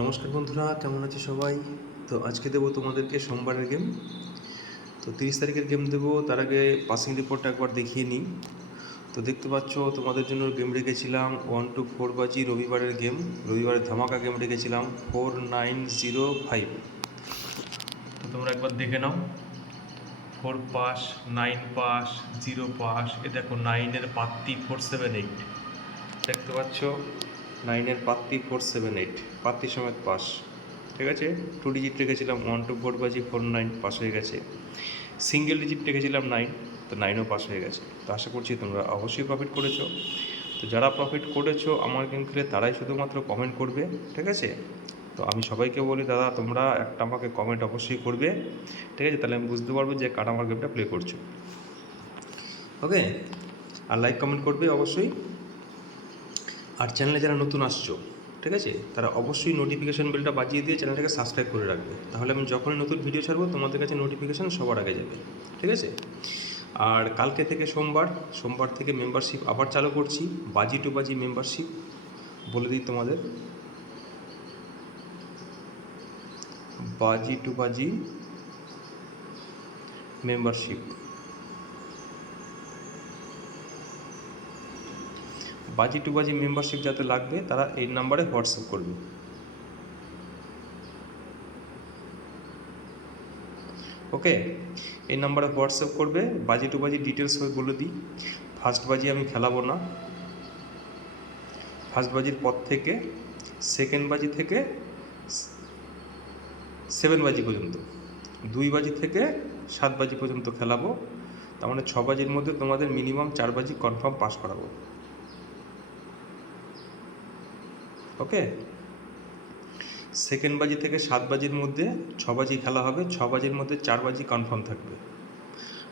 নমস্কার বন্ধুরা, কেমন আছে সবাই? তো আজকে দেবো তোমাদেরকে সোমবারের গেম। তো 30 তারিখের গেম দেবো, তার আগে পাসিং রিপোর্টটা একবার দেখিয়ে নিই। তো দেখতে পাচ্ছ তোমাদের জন্য গেম রেখেছিলাম 1 to 4 বাজি রবিবারের গেম, রবিবারের ধামাকা গেম রেখেছিলাম 4905। তো তোমরা একবার দেখে নাও। 4 পাস, 9 পাস, 0 পাস, এ দেখো 9-এর পাত্তি 478 দেখতে পাচ্ছ। 9-এর পাত্তি 478 পাত্তি সমেত পাস। ঠিক আছে, 2 ডিজিট রেখেছিলাম 1 to 4 বাজি 49 পাস হয়ে গেছে। সিঙ্গেল ডিজিট রেখেছিলাম 9, তো 9ও পাস হয়ে গেছে। তো আশা করছি তোমরা অবশ্যই প্রফিট করেছো। তো যারা প্রফিট করেছো আমার গেম খেলে তারাই শুধুমাত্র কমেন্ট করবে, ঠিক আছে? তো আমি সবাইকে বলি দাদা তোমরা একটা আমাকে কমেন্ট অবশ্যই করবে, ঠিক আছে? তাহলে আমি বুঝতে পারবো যে কারা আমার গেমটা প্লে করছো। ওকে, আর লাইক কমেন্ট করবে অবশ্যই। আর চ্যানেলে যারা নতুন আসছো, ঠিক আছে, তারা অবশ্যই নোটিফিকেশান বেলটা বাজিয়ে দিয়ে চ্যানেলটাকে সাবস্ক্রাইব করে রাখবে। তাহলে আমি যখনই নতুন ভিডিও ছাড়বো তোমাদের কাছে নোটিফিকেশান সবার আগে যাবে, ঠিক আছে? আর কালকে থেকে সোমবার থেকে মেম্বারশিপ আবার চালু করছি, বাজি টু বাজি মেম্বারশিপ। বলে দিই তোমাদের, বাজি টু বাজি মেম্বারশিপ। বাজি টু বাজি মেম্বারশিপ যাতে লাগবে তারা এই নাম্বারে হোয়াটসঅ্যাপ করবে। ওকে, এই নাম্বারে হোয়াটসঅ্যাপ করবে। বাজি টু বাজি ডিটেলস বলে দিই। ফার্স্ট বাজি আমি খেলাবো না, ফার্স্ট বাজির পর থেকে সেকেন্ড বাজি থেকে 7 বাজি পর্যন্ত, 2 বাজি থেকে 7 বাজি পর্যন্ত খেলাবো। তার মানে 6 বাজির মধ্যে তোমাদের মিনিমাম 4 বাজি কনফার্ম পাস করাবো। ওকে, সেকেন্ড বাজি থেকে 7 বাজির মধ্যে 6 বাজি খেলা হবে, 6 বাজির মধ্যে 4 বাজি কনফার্ম থাকবে,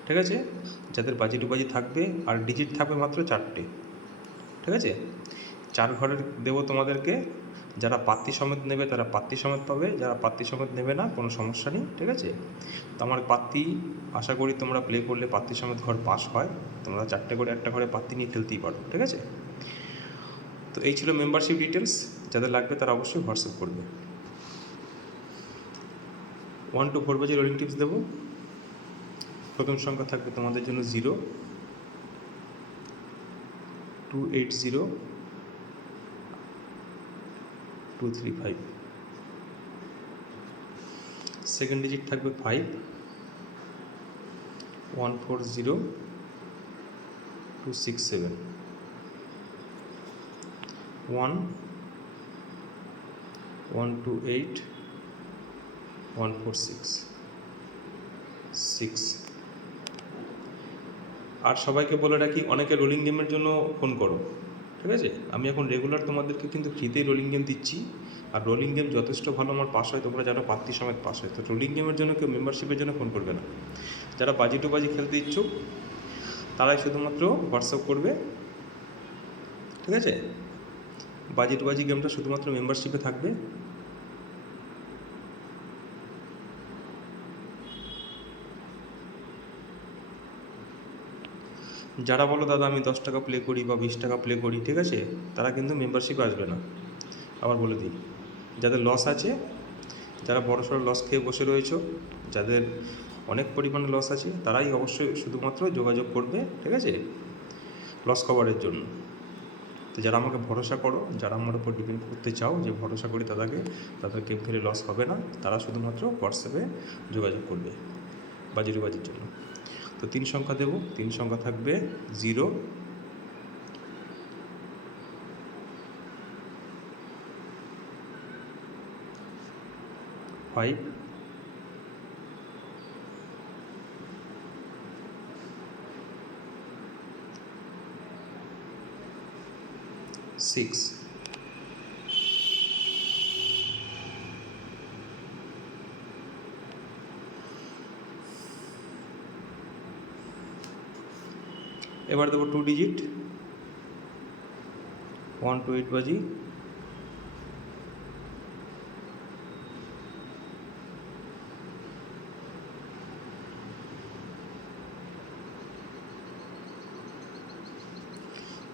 ঠিক আছে? যাদের বাজি টু বাজি থাকবে আর ডিজিট থাকবে মাত্র 4টে, ঠিক আছে? 4 ঘরের দেবো তোমাদেরকে। যারা পাত্তি সমেত নেবে তারা পাত্তি সমেত পাবে, যারা পাত্তি সমেত নেবে না কোনো সমস্যা নেই, ঠিক আছে? তো আমার পাত্তি আশা করি তোমরা প্লে করলে পাত্তি সমেত ঘর পাস হয়। তোমরা 4টে করে একটা ঘরে পাত্তি নিয়ে খেলতেই পারো, ঠিক আছে? তো এই ছিল মেম্বারশিপ ডিটেলস। যাদের লাগবে তারা অবশ্যই হোয়াটসঅ্যাপ করবে। 1 to 4 বাজি রোলিং টিপস দেবো। প্রথম সংখ্যা থাকবে তোমাদের জন্য 0, 280, 235। সেকেন্ড ডিজিট থাকবে 5, 140, 267, 1, 128, 146, 6। আর সবাইকে বলে রাখি, অনেকে রোলিং গেমের জন্য ফোন করো, ঠিক আছে? আমি এখন রেগুলার তোমাদেরকে কিন্তু ফ্রিতেই রোলিং গেম দিচ্ছি। আর রোলিং গেম যথেষ্ট ভালো আমার পাস হয়, তোমরা জানো পাত্তি সমেত পাস হয়। তো রোলিং গেমের জন্য কেউ মেম্বারশিপের জন্য ফোন করবে না। যারা বাজি টু বাজি খেলতে ইচ্ছুক তারাই শুধুমাত্র হোয়াটসঅ্যাপ করবে, ঠিক আছে? বাজি টু বাজি গেমটা শুধুমাত্র মেম্বারশিপে থাকবে। যারা বলো দাদা আমি 10 টাকা প্লে করি বা 20 টাকা প্লে করি, ঠিক আছে, তারা কিন্তু মেম্বারশিপে আসবে না। আবার বলে দিই, যাদের লস আছে, যারা বড় সড়ো লস খেয়ে বসে রয়েছো, যাদের অনেক পরিমাণে লস আছে, তারাই অবশ্যই শুধুমাত্র যোগাযোগ করবে, ঠিক আছে, লস কভারের জন্য। তো যারা আমাকে ভরসা করো, যারা আমার উপর ডিপেন্ড করতে চাও যে ভরসা করি তাদের গেম খেলে লস হবে না, তারা শুধুমাত্র হোয়াটসঅ্যাপে যোগাযোগ করবে বাজির জন্য। তো 3 সংখ্যা দেবো, 3 সংখ্যা থাকবে 0, 5, 6। এবার দেবো 2 ডিজিট, 1 to 8 বাজি,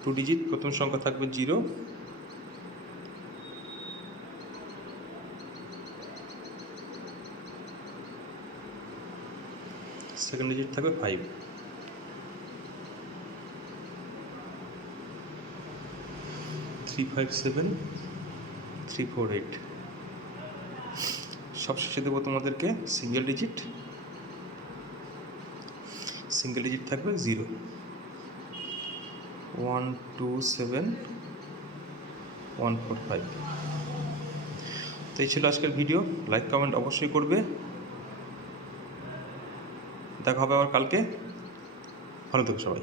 2 ডিজিট। প্রথম সংখ্যা থাকবে 0, সেকেন্ড ডিজিট থাকবে 5। Three five seven 348। সবশেষে দেবো তোমাদেরকে সিঙ্গেল ডিজিট থাকবে 0, 127145। তো এই ছিল আজকের ভিডিও। লাইক কমেন্ট অবশ্যই করবে। দেখা হবে আবার কালকে। ভালো থেকো সবাই।